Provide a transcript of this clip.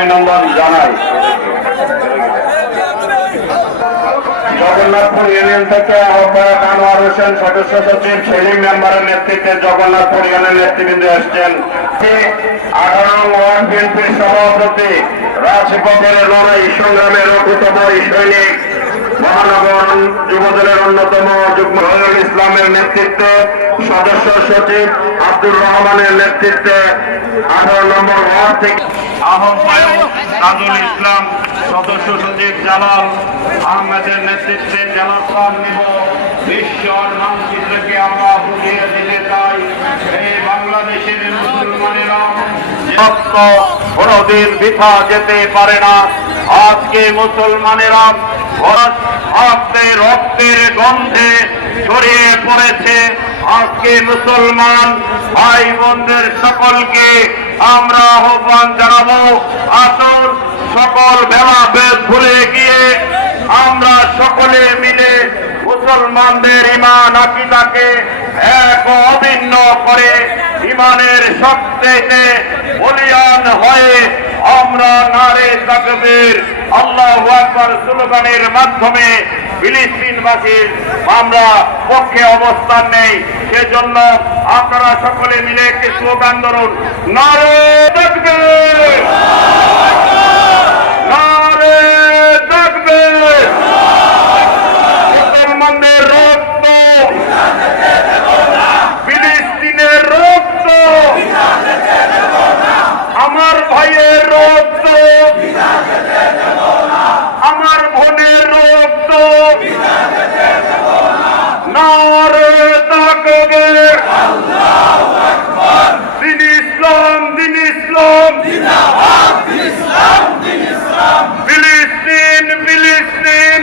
অভিনন্দন জানাই। জগন্নাথপুর ইউনিয়ন থেকে আহ্বায়ক আনোয়ার হোসেন, সদস্য সচিব সেলিম মেম্বারের নেতৃত্বে জগন্নাথপুর ইউনিয়ন নেতৃবৃন্দ এসছেন। 18 ওয়ার্ড বিএনপির সভাপতি, রাজপথের লড়াই সংগ্রামের অকুতব সৈনিক, মহানগর যুবদলের অন্যতম যুগ্ম ইসলামের নেতৃত্বে, সদস্য সচিব আব্দুর রহমানের নেতৃত্বে 18 নম্বর ওয়ার্ড থেকে আহ্বায়ক তাজুল ইসলাম, সদস্য সচিব জালাল আহমেদের নেতৃত্বে জালাল খান নিব। বিশ্বর মানচিত্রকে আমরা বুঝিয়ে দিতে চাই, এই বাংলাদেশের মুসলমানেরা রক্ত কোনদিন বৃথা যেতে পারে না। আজকে মুসলমানেরা রক্তের গন্ধে ছড়িয়ে পড়েছে। আজকে মুসলমান ভাই বোনদের সকলকে আমরা আহ্বান জানাবো, আসুন সকল ভেদাভেদ ভুলে গিয়ে আমরা সকলে মিলে মুসলমানদের ঈমান আকীদাকে এক ও অভিন্ন করে ঈমানের শক্তিতে বলিয়ান হয়ে আমরা নারে তাকবীর আল্লাহু আকবার স্লোগানের মাধ্যমে ফিলিস্তিনবাসীর আমরা পক্ষে অবস্থান নেই। সেজন্য আপনারা সকলে মিলে একটি স্লোগান ধরুন, নারে তাকবীর, নারে তাকবীর। মুসলমানদের রক্ত, ফিলিস্তিনের রক্ত, আমার ভাইয়ের রক্ত, আমার বোনের রক্ত, নারে তাকবীর, দিন ইসলাম, দিন ইসলাম, ফিলিস্তিন, ফিলিস্তিন।